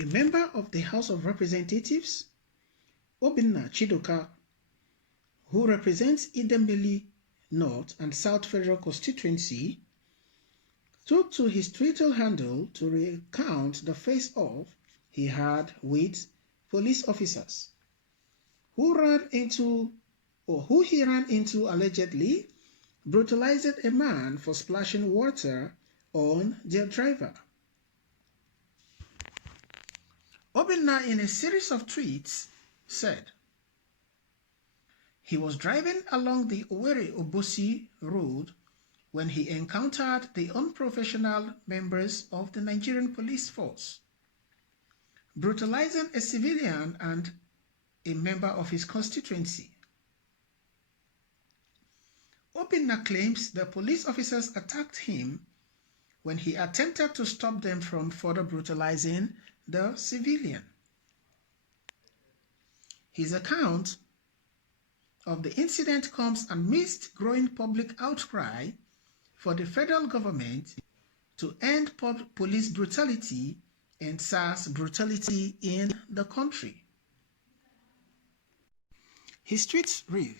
A member of the House of Representatives, Obinna Chidoka, who represents Idemili North and South Federal Constituency, took to his Twitter handle to recount the face-off he had with police officers who he ran into allegedly brutalized a man for splashing water on their driver. Obinna, in a series of tweets, said he was driving along the Owerri-Obosi road when he encountered the unprofessional members of the Nigerian police force, brutalizing a civilian and a member of his constituency. Obinna claims the police officers attacked him when he attempted to stop them from further brutalizing the civilian. His account of the incident comes amidst growing public outcry for the federal government to end police brutality and SARS brutality in the country. His tweets read,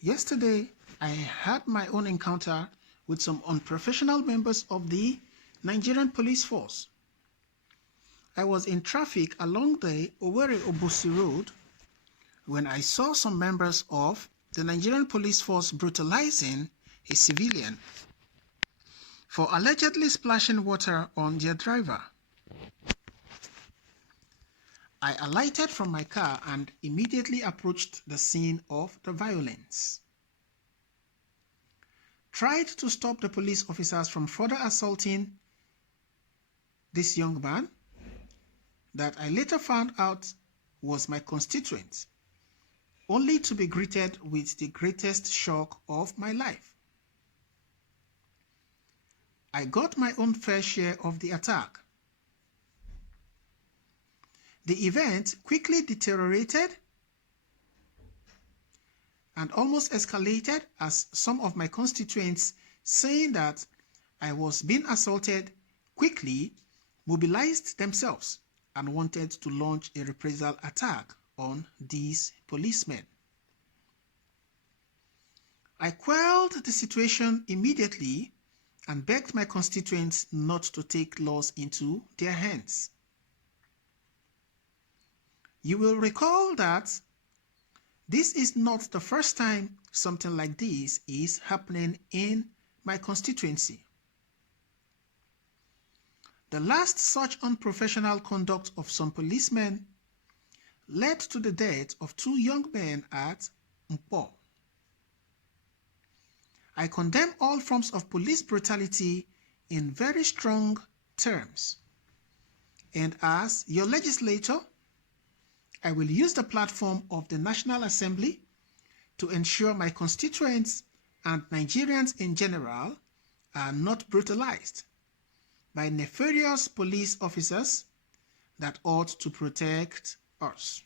"Yesterday, I had my own encounter with some unprofessional members of the Nigerian police force. I was in traffic along the Owerri-Obosi road when I saw some members of the Nigerian police force brutalizing a civilian for allegedly splashing water on their driver. I alighted from my car and immediately approached the scene of the violence. Tried to stop the police officers from further assaulting this young man that I later found out was my constituent, only to be greeted with the greatest shock of my life. I got my own fair share of the attack. The event quickly deteriorated and almost escalated as some of my constituents, saying that I was being assaulted, quickly mobilized themselves and wanted to launch a reprisal attack on these policemen. I quelled the situation immediately and begged my constituents not to take laws into their hands. You will recall that this is not the first time something like this is happening in my constituency. The last such unprofessional conduct of some policemen led to the death of 2 young men at Mpo. I condemn all forms of police brutality in very strong terms, and as your legislator, I will use the platform of the National Assembly to ensure my constituents and Nigerians in general are not brutalized by nefarious police officers that ought to protect us.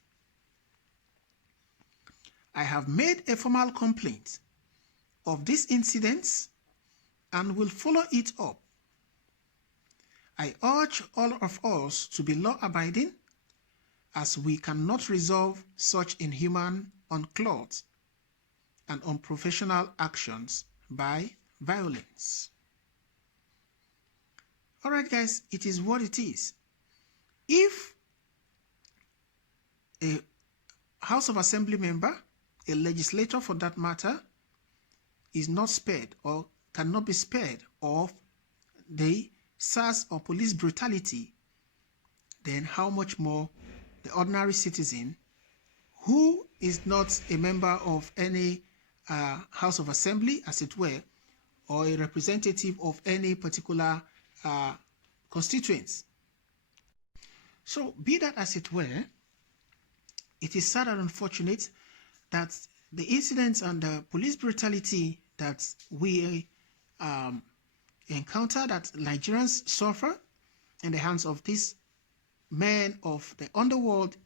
I have made a formal complaint of these incidents and will follow it up. I urge all of us to be law-abiding, as we cannot resolve such inhuman, uncouth, and unprofessional actions by violence. All right, guys, it is what it is. If a House of Assembly member, a legislator for that matter, is not spared or cannot be spared of the SARS or police brutality, then how much more the ordinary citizen who is not a member of any House of Assembly, as it were, or a representative of any particular constituents. So, be that as it were, it is sad and unfortunate that the incidents and the police brutality that we encounter, that Nigerians suffer in the hands of these men of the underworld,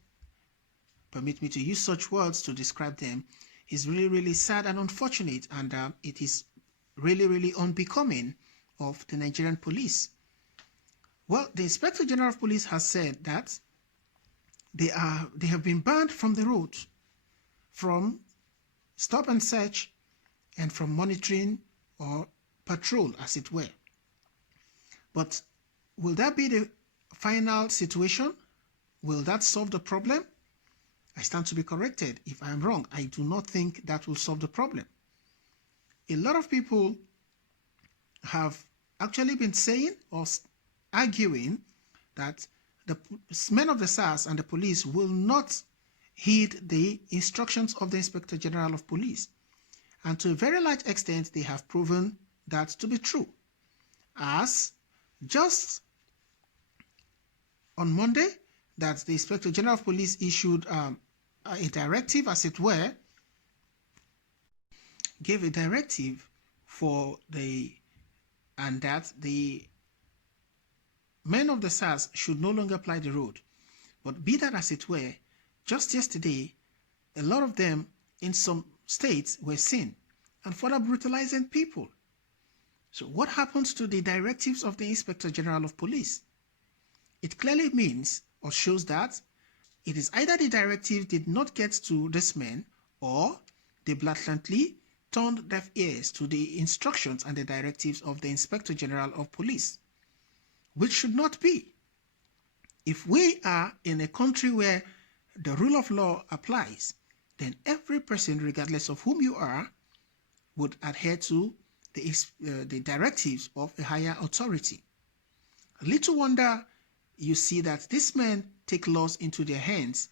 permit me to use such words to describe them, is really, really sad and unfortunate, and it is really, really unbecoming of the Nigerian police. Well, the Inspector General of Police has said that they have been banned from the road, from stop and search, and from monitoring or patrol, as it were. But will that be the final situation? Will that solve the problem? I stand to be corrected if I am wrong. I do not think that will solve the problem. A lot of people have actually been saying or arguing that the men of the SARS and the police will not heed the instructions of the Inspector General of Police. And to a very large extent, they have proven that to be true. As just on Monday, that the Inspector General of Police issued a directive, as it were, gave a directive and that the men of the SARS should no longer ply the road. But be that as it were, just yesterday, a lot of them in some states were seen and further brutalizing people. So what happens to the directives of the Inspector General of Police? It clearly means or shows that it is either the directive did not get to this men, or they blatantly turned deaf ears to the instructions and the directives of the Inspector General of Police, which should not be. If we are in a country where the rule of law applies, then every person, regardless of whom you are, would adhere to the directives of a higher authority. Little wonder you see that these men take laws into their hands.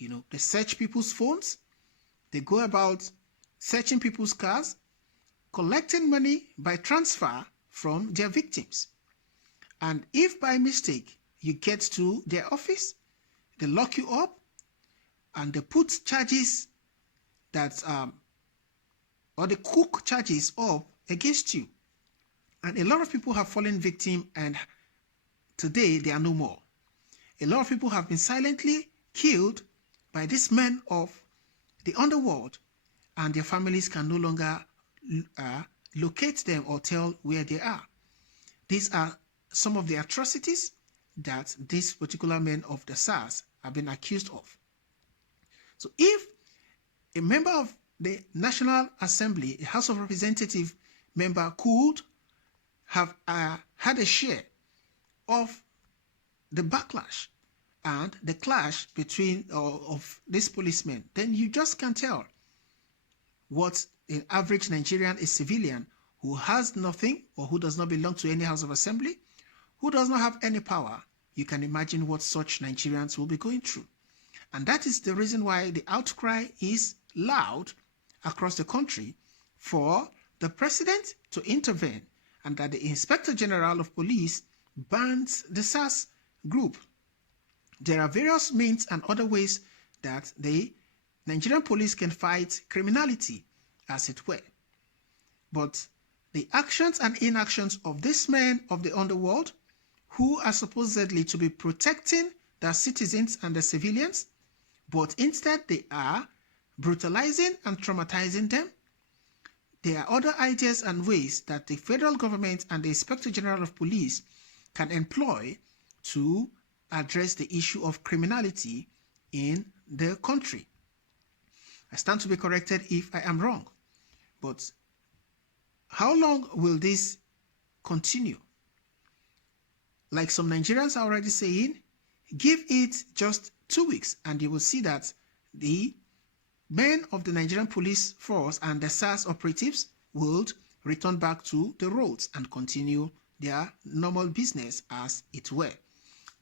They search people's phones, they go about searching people's cars, collecting money by transfer from their victims. And if by mistake you get to their office, they lock you up and they put charges that or they cook charges up against you. And a lot of people have fallen victim, and today they are no more. A lot of people have been silently killed by these men of the underworld, and their families can no longer locate them or tell where they are. These are some of the atrocities that these particular men of the SARS have been accused of. So if a member of the National Assembly, a House of Representatives member, could have had a share of the backlash and the clash between of these policemen, then you just can't tell what an average Nigerian, a civilian who has nothing or who does not belong to any House of Assembly, who does not have any power, you can imagine what such Nigerians will be going through. And that is the reason why the outcry is loud across the country for the president to intervene, and that the Inspector General of Police bans the SARS group. There are various means and other ways that the Nigerian police can fight criminality, as it were. But the actions and inactions of these men of the underworld, who are supposedly to be protecting the citizens and the civilians, but instead they are brutalizing and traumatizing them. There are other ideas and ways that the federal government and the Inspector General of Police can employ to address the issue of criminality in the country. I stand to be corrected if I am wrong. But how long will this continue? Like some Nigerians are already saying, give it just 2 weeks and you will see that the men of the Nigerian police force and the SARS operatives would return back to the roads and continue their normal business as it were,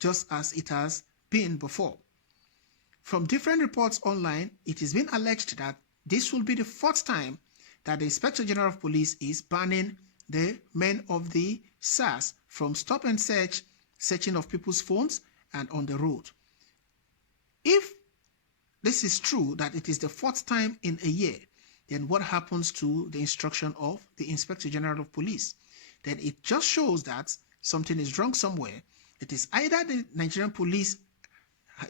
just as it has been before. From different reports online, it has been alleged that this will be the 4th time that the Inspector General of Police is banning the men of the SARS from stop and search, searching of people's phones and on the road. If this is true, that it is the 4th time in a year, then what happens to the instruction of the Inspector General of Police? Then it just shows that something is wrong somewhere. It is either the Nigerian police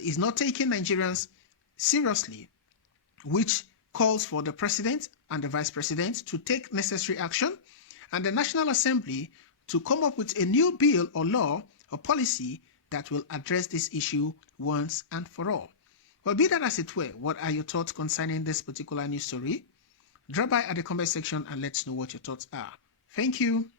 is not taking Nigerians seriously, which calls for the president and the vice president to take necessary action, and the National Assembly to come up with a new bill or law a policy that will address this issue once and for all. Well, be that as it were, what are your thoughts concerning this particular news story? Drop by at the comment section and let us know what your thoughts are. Thank you.